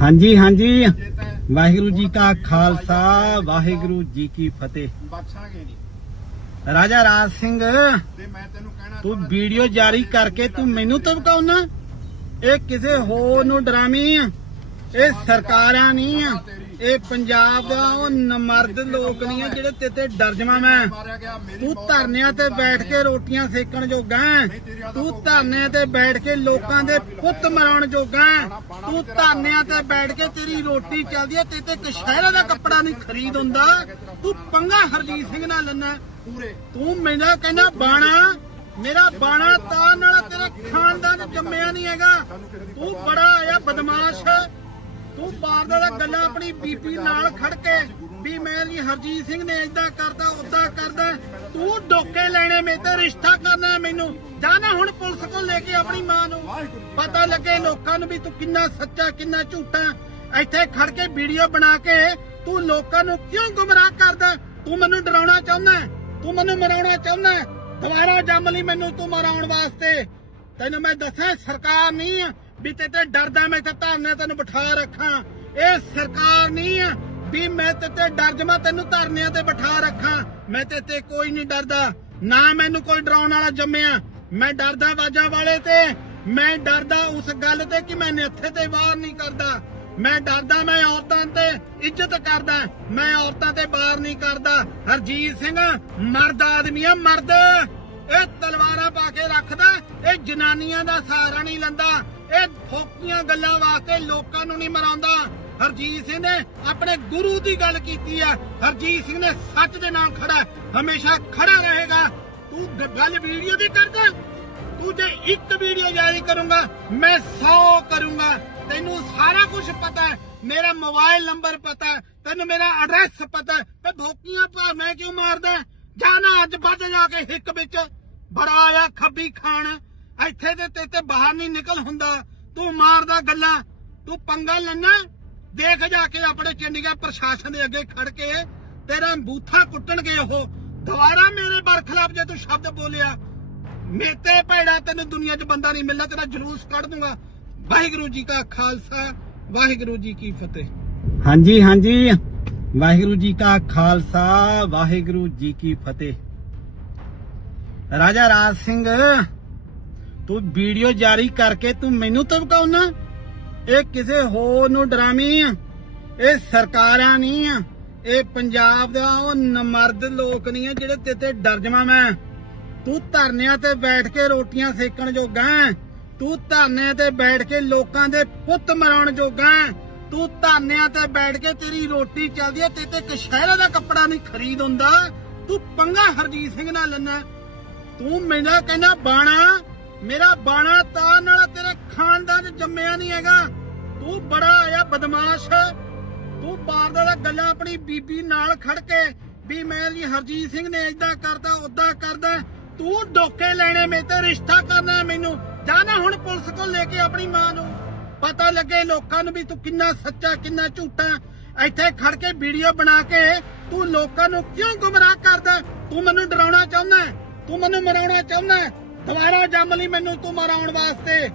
ਹਾਂਜੀ ਹਾਂਜੀ। ਵਾਹਿਗੁਰੂ ਜੀ ਕਾ ਖਾਲਸਾ ਵਾਹਿਗੁਰੂ ਜੀ ਕੀ ਫਤਿਹ। ਬਖਸ਼ਾਂਗੇ ਨਹੀਂ ਰਾਜਾ ਰਾਜ ਸਿੰਘ ਤੇ ਮੈਂ ਤੈਨੂੰ ਕਹਿਣਾ ਤੂੰ ਵੀਡੀਓ ਜਾਰੀ ਕਰਕੇ ਤੂੰ ਮੈਨੂੰ ਧਮਕਾਉਣਾ? ਇਹ ਕਿਸੇ ਹੋਰ ਨੂੰ ਡਰਾਮੀ ਆ। ਇਹ ਸਰਕਾਰਾਂ ਨਹੀਂ ਆ। ਇਹ ਪੰਜਾਬ ਦਾ ਉਹ ਨਮਰਦ ਲੋਕ ਨਹੀਂ ਆ ਜਿਹੜੇ ਤੇਤੇ ਡਰ ਜਾਵਾਂ ਮੈਂ। ਤੂੰ ਧਰਨਿਆਂ ਤੇ ਬੈਠ ਕੇ ਰੋਟੀਆਂ ਸੇਕਣ ਜੋਗਾ ਤੂੰ ਧਰਨਿਆਂ ਤੇ ਬੈਠ ਕੇ ਲੋਕਾਂ ਦੇ ਪੁੱਤ ਮਰਾਉਣ ਜੋਗਾ ਤੂੰ ਧਰਨਿਆਂ ਤੇ ਬੈਠ ਕੇ ਤੇਰੀ ਰੋਟੀ ਚੱਲਦੀ ਐ ਤੇ ਤੇ ਕਸ਼ਹਿਰਾ ਦਾ ਕੱਪੜਾ ਨਹੀਂ ਖਰੀਦ ਹੁੰਦਾ। ਤੂੰ ਪੰਗਾ ਹਰਜੀਤ ਸਿੰਘ ਨਾਲ ਲੈਣਾ ਤੂੰ ਮੈਨੂੰ ਕਹਿੰਦਾ, ਬਾਣਾ, ਮੇਰਾ ਬਾਣਾ ਤਾਂ ਨਾਲ ਤੇਰੇ ਖਾਨਦਾਨ ਜੰਮਿਆ ਨਹੀਂ ਹੈਗਾ। ਤੂੰ ਬੜਾ ਆਇਆ ਬਦਮਾਸ਼। ਤੂੰ ਬਾਹਰ ਦਾ ਗੱਲਾਂ ਆਪਣੀ ਬੀਬੀ ਨਾਲ ਖੜ ਕੇ ਵੀ ਮੇਰੀ ਹਰਜੀਤ ਸਿੰਘ ਨੇ ਇਦਾਂ ਕਰਦਾ ਉਦਾਂ ਕਰਦਾ, ਤੂੰ ਡੋਕੇ ਲੈਣੇ, ਮੇ ਤੇ ਰਿਸ਼ਤਾ ਕਰਨਾ ਮੈਨੂੰ। ਜਾਣਾ ਹੁਣ ਪੁਲਿਸ ਕੋਲ ਲੈ ਕੇ ਆਪਣੀ ਮਾਂ ਨੂੰ। ਪਤਾ ਲੱਗੇ ਲੋਕਾਂ ਨੂੰ ਵੀ ਤੂੰ ਕਿੰਨਾ ਸੱਚਾ, ਕਿੰਨਾ ਝੂਠਾ ਇੱਥੇ ਖੜ ਕੇ ਵੀਡੀਓ ਬਣਾ ਕੇ ਤੂੰ ਲੋਕਾਂ ਨੂੰ ਕਿਉਂ ਗੁੰਮਰਾਹ ਕਰਦਾ ਤੂੰ ਮੈਨੂੰ ਡਰਾਉਣਾ ਚਾਹੁੰਦਾ ਤੂੰ ਮੈਨੂੰ ਮਰਾਉਣਾ ਚਾਹੁੰਦਾ ਦੁਬਾਰਾ ਜੰਮ ਲਈ ਮੈਨੂੰ ਤੂੰ ਮਰਾਉਣ ਵਾਸਤੇ। ਤੈਨੂੰ ਮੈਂ ਦੱਸਾਂ, ਸਰਕਾਰ ਨਹੀਂ ਆ ਵੀ ਤੇ ਡਰਦਾ ਮੈਂ ਤੇ ਧਰਨੇ ਤੈਨੂੰ ਬਿਠਾ ਰੱਖਾਂ। ਇਹ ਸਰਕਾਰ ਨਹੀਂ ਆ ਵੀ ਮੈਂ ਤੇ ਡਰ ਜਮਾ ਤੈਨੂੰ ਧਰਨਿਆਂ ਤੇ ਬਿਠਾ ਰੱਖਾਂ। ਮੈਂ ਤੇ ਕੋਈ ਨਹੀਂ ਡਰਦਾ। ਨਾ ਮੈਨੂੰ ਕੋਈ ਡਰਾਉਣ ਵਾਲਾ ਜੰਮਿਆ। ਮੈਂ ਡਰਦਾ ਬਾਜਾ ਵਾਲੇ ਤੇ। ਮੈਂ ਡਰਦਾ ਉਸ ਗੱਲ ਤੇ ਕਿ ਮੈਂ ਇੱਥੇ ਤੇ ਵਾਰ ਨਹੀਂ ਕਰਦਾ। ਮੈਂ ਡਰਦਾ ਮੈਂ ਔਰਤਾਂ ਤੇ ਇੱਜ਼ਤ ਕਰਦਾ। ਮੈਂ ਔਰਤਾਂ ਤੇ ਬਾਹਰ ਨਹੀਂ ਕਰਦਾ। ਹਰਜੀਤ ਸਿੰਘ, ਮਰਦ ਆਦਮੀ ਆ, ਮਰਦ। ਇਹ ਤਲਵਾਰਾਂ ਪਾ ਕੇ ਰੱਖਦਾ, ਇਹ ਜਨਾਨੀਆਂ ਦਾ ਸਹਾਰਾ ਨਹੀਂ ਲੈਂਦਾ, ਇਹ ਫੋਕੀਆਂ ਗੱਲਾਂ ਵਾਸਤੇ ਲੋਕਾਂ ਨੂੰ ਨਹੀਂ ਮਰਾਉਂਦਾ। ਹਰਜੀਤ ਸਿੰਘ ਨੇ ਆਪਣੇ ਗੁਰੂ ਦੀ ਗੱਲ ਕੀਤੀ ਹੈ। ਹਰਜੀਤ ਸਿੰਘ ਨੇ ਸੱਚ ਦੇ ਨਾਲ ਖੜਾ ਹਮੇਸ਼ਾ ਖੜਾ ਰਹੇਗਾ। ਤੂੰ ਗੱਲ ਵੀਡੀਓ ਦੀ ਕਰਦਾ? ਤੂੰ ਜੇ ਇੱਕ ਵੀਡੀਓ ਜਾਰੀ ਕਰੂੰਗਾ, ਮੈਂ 100 ਕਰੂੰਗਾ। ਤੈਨੂੰ ਸਾਰਾ ਕੁਝ ਪਤਾ ਹੈ। ਮੇਰਾ ਮੋਬਾਈਲ ਨੰਬਰ ਪਤਾ ਹੈ। ਤੈਨੂੰ ਮੇਰਾ ਐਡਰੈਸ ਪਤਾ ਹੈ। ਤੇ ਧੋਕੀਆਂ ਭਾ, ਮੈਂ ਕਿਉਂ ਮਾਰਦਾ? ਜਾਣਾ ਅੱਜ ਵੱਜ ਜਾ ਕੇ ਹਿੱਕ ਵਿੱਚ। ਬੜਾ ਆ ਖੱਬੀ ਖਾਣ। ਇੱਥੇ ਦੇ ਤੇ ਤੇ ਬਾਹਰ ਨਹੀਂ ਨਿਕਲ ਹੁੰਦਾ। ਤੂੰ ਮਾਰਦਾ ਗੱਲਾਂ, ਤੂੰ ਪੰਗਾ ਲੈਣਾ ਦੇਖ ਜਾ ਕੇ ਆਪਣੇ ਚੰਡੀਗੜ੍ਹ ਪ੍ਰਸ਼ਾਸਨ ਦੇ ਅੱਗੇ ਖੜ ਕੇ ਤੇਰਾ ਬੂਥਾ ਕੁੱਟਣਗੇ ਉਹ। ਦੁਬਾਰਾ ਮੇਰੇ ਬਰਖਲਾਫ ਜੇ ਤੂੰ ਸ਼ਬਦ ਬੋਲਿਆ ਮੇਤੇ ਭੈੜਾ ਤੈਨੂੰ ਦੁਨੀਆ 'ਚ ਬੰਦਾ ਨਹੀਂ ਮਿਲਣਾ, ਤੇਰਾ ਜਲੂਸ ਕੱਢ ਦੂੰਗਾ। ਵਾਹਿਗੁਰੂ ਜੀ ਕਾ ਖਾਲਸਾ, ਵਾਹਿਗੁਰੂ ਜੀ ਕੀ ਫਤਿਹ। ਹਾਂਜੀ ਹਾਂਜੀ। ਵਾਹਿਗੁਰੂ ਜੀ ਕਾ ਖਾਲਸਾ, ਵਾਹਿਗੁਰੂ ਜੀ ਕੀ ਫਤਿਹ। ਰਾਜਾ ਰਾਜ ਸਿੰਘ, ਤੂੰ ਵੀਡੀਓ ਜਾਰੀ ਕਰਕੇ ਤੂੰ ਮੈਨੂੰ ਧਮਕਾਉਣਾ? ਇਹ ਕਿਸੇ ਹੋਰ ਨੂੰ ਡਰਾਮੀ ਆ? ਇਹ ਸਰਕਾਰਾਂ ਨਹੀਂ ਆ। ਇਹ ਪੰਜਾਬ ਦਾ ਉਹ ਨਮਰਦ ਲੋਕ ਨਹੀਂ ਆ ਜਿਹੜੇ ਤੇਤੇ ਡਰ ਜਾਵਾਂ ਮੈਂ। ਤੂੰ ਧਰਨਿਆਂ ਤੇ ਬੈਠ ਕੇ ਰੋਟੀਆਂ ਸੇਕਣ ਜੋਗਾ ਤੂੰ ਧਰਨਿਆਂ ਤੇ ਬੈਠ ਕੇ ਲੋਕਾਂ ਦੇ ਪੁੱਤ ਮਰਾਉਣ ਜੋਗਾ ਤੂੰ ਧਰਨਿਆਂ ਤੇ ਬੈਠ ਕੇ ਤੇਰੀ ਰੋਟੀ ਚੱਲਦੀ ਐ। ਤੇ ਤੇ ਕਸ਼ਹਿਰਾ ਦਾ ਕੱਪੜਾ ਨਹੀਂ ਖਰੀਦ ਹੁੰਦਾ। ਤੂੰ ਪੰਗਾ ਹਰਜੀਤ ਸਿੰਘ ਨਾਲ ਲੈਣਾ ਤੂੰ ਮੈਨੂੰ ਕਹਿੰਦਾ ਬਾਣਾ, ਮੇਰਾ ਬਾਣਾ ਤਾਰ ਨਾਲ ਤੇਰੇ ਖਾਨਦਾਨ 'ਚ ਜੰਮਿਆ ਨਹੀਂ ਹੈਗਾ। ਤੂੰ ਬੜਾ ਆਇਆ ਬਦਮਾਸ਼। ਤੂੰ ਬਾਹਰ ਦਾ ਗੱਲਾਂ ਆਪਣੀ ਬੀਬੀ ਨਾਲ ਖੜ ਕੇ ਵੀ ਮੇਰੀ ਹਰਜੀਤ ਸਿੰਘ ਨੇ ਇਦਾਂ ਕਰਦਾ ਉਦਾਂ ਕਰਦਾ। ਤੂੰ ਡੋਕੇ ਲੈਣੇ ਮੇ ਤੇ ਰਿਸ਼ਤਾ ਕਰਨਾ ਮੈਨੂੰ। ਜਾ ਨਾ ਹੁਣ ਪੁਲਿਸ ਕੋਲ ਲੈ ਕੇ ਆਪਣੀ ਮਾਂ ਨੂੰ। ਪਤਾ ਲੱਗੇ ਲੋਕਾਂ ਨੂੰ ਵੀ ਤੂੰ ਕਿੰਨਾ ਸੱਚਾ, ਕਿੰਨਾ ਝੂਠਾ। ਇੱਥੇ ਖੜ ਕੇ ਵੀਡੀਓ ਬਣਾ ਕੇ ਤੂੰ ਲੋਕਾਂ ਨੂੰ ਕਿਉਂ ਗੁੰਮਰਾਹ ਕਰਦਾ? ਤੂੰ ਮੈਨੂੰ ਡਰਾਉਣਾ ਚਾਹੁੰਦਾ ਤੂੰ ਮੈਨੂੰ ਮਰਾਉਣਾ ਚਾਹੁੰਦਾ ਦੁਬਾਰਾ ਜੰਮ ਲਈ ਮੈਨੂੰ ਤੂੰ ਮਰਾਉਣ ਵਾਸਤੇ।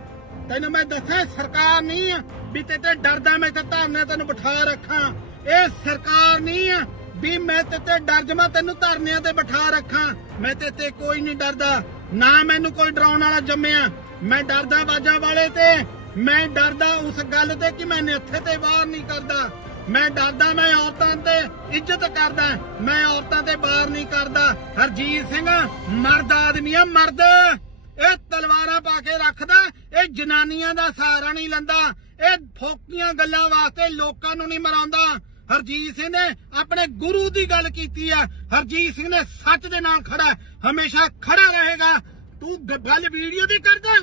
ਤੈਨੂੰ ਮੈਂ ਦੱਸਾਂ, ਸਰਕਾਰ ਨਹੀਂ ਆ। ਵੀ ਤੇ ਤੇ ਡਰਦਾ ਮੈਂ ਤੇ ਧਰਨੇ ਤੈਨੂੰ ਬਿਠਾ ਰੱਖਾਂ। ਇਹ ਸਰਕਾਰ ਨਹੀਂ ਆ ਵੀ ਮੈਂ ਤੇ ਤੇ ਡਰ ਜਮਾ ਤੈਨੂੰ ਧਰਨਿਆਂ ਤੇ ਬਿਠਾ ਰੱਖਾਂ। ਮੈਂ ਤੇ ਤੇ ਕੋਈ ਨਹੀਂ ਡਰਦਾ। ਨਾ ਮੈਨੂੰ ਕੋਈ ਡਰਾਉਣ ਵਾਲਾ ਜੰਮਿਆ। ਮੈਂ ਡਰਦਾ ਬਾਜਾ ਵਾਲੇ ਤੇ। ਮੈਂ ਡਰਦਾ ਉਸ ਗੱਲ ਤੇ ਕਿ ਮੈਂ ਇੱਥੇ ਤੇ ਵਾਰ ਨਹੀਂ ਕਰਦਾ। ਮੈਂ ਡਰਦਾ, ਮੈਂ ਔਰਤਾਂ ਤੇ ਇੱਜ਼ਤ ਕਰਦਾ, ਮੈਂ ਔਰਤਾਂ ਤੇ ਬਾਹਰ ਨਹੀਂ ਕਰਦਾ। ਹਰਜੀਤ ਸਿੰਘ, ਮਰਦ ਆਦਮੀ ਆ, ਮਰਦ। ਇਹ ਤਲਵਾਰਾਂ ਪਾ ਕੇ ਰੱਖਦਾ, ਇਹ ਜਨਾਨੀਆਂ ਦਾ ਸਹਾਰਾ ਨਹੀਂ ਲੈਂਦਾ। ਇਹ ਫੋਕੀਆਂ ਗੱਲਾਂ ਵਾਸਤੇ ਲੋਕਾਂ ਨੂੰ ਨਹੀਂ ਮਰਾਉਂਦਾ। ਹਰਜੀਤ ਸਿੰਘ ਨੇ ਆਪਣੇ ਗੁਰੂ ਦੀ ਗੱਲ ਕੀਤੀ ਆ। ਹਰਜੀਤ ਸਿੰਘ ਨੇ ਸੱਚ ਦੇ ਨਾਲ ਖੜਾ, ਹਮੇਸ਼ਾ ਖੜਾ ਰਹੇਗਾ। ਤੂੰ ਗ- ਗੱਲ ਵੀਡੀਓ ਦੀ ਕਰਦਾ?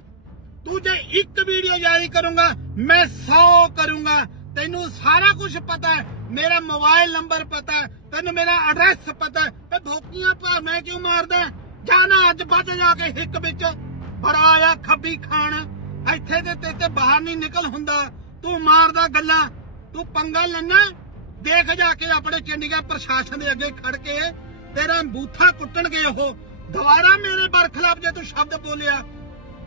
ਤੂੰ ਜੇ ਇੱਕ ਵੀਡੀਓ ਜਾਰੀ ਕਰੂੰਗਾ, ਮੈਂ 100 ਕਰੂੰਗਾ। ਤੈਨੂੰ ਸਾਰਾ ਕੁਝ ਪਤਾ ਹੈ। ਮੇਰਾ ਮੋਬਾਈਲ ਨੰਬਰ ਪਤਾ ਹੈ। ਤੈਨੂੰ ਮੇਰਾ ਐਡਰੈਸ ਪਤਾ ਹੈ। ਤੇ ਧੋਕੀਆਂ ਭਾ ਮੈਂ ਕਿਉਂ ਮਾਰਦਾ ਜਾਣਾ ਅੱਜ ਵੱਜ ਜਾ ਕੇ ਹਿੱਕ ਵਿੱਚ। ਬੜਾ ਆ ਖੱਬੀ ਖਾਣ। ਇੱਥੇ ਦੇ ਤੇ ਤੇ ਬਾਹਰ ਨਹੀਂ ਨਿਕਲ ਹੁੰਦਾ। ਤੂੰ ਮਾਰਦਾ ਗੱਲਾਂ। ਤੂੰ ਪੰਗਾ ਲੈਣਾ ਦੇਖ ਜਾ ਕੇ ਆਪਣੇ ਚੰਡੀਗੜ੍ਹ ਪ੍ਰਸ਼ਾਸਨ ਦੇ ਅੱਗੇ ਖੜ ਕੇ ਤੇਰਾ ਬੂਥਾ ਕੁੱਟਣਗੇ ਉਹ। ਦੁਬਾਰਾ ਮੇਰੇ ਬਰਖਲਾਫ ਜੇ ਤੂੰ ਸ਼ਬਦ ਬੋਲਿਆ।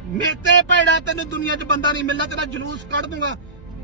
ਮੇਤੇ ਭੈੜਾ ਤੈਨੂੰ ਦੁਨੀਆ 'ਚ ਬੰਦਾ ਨਹੀਂ ਮਿਲਣਾ, ਤੇਰਾ ਜਲੂਸ ਕੱਢ ਦੂੰਗਾ।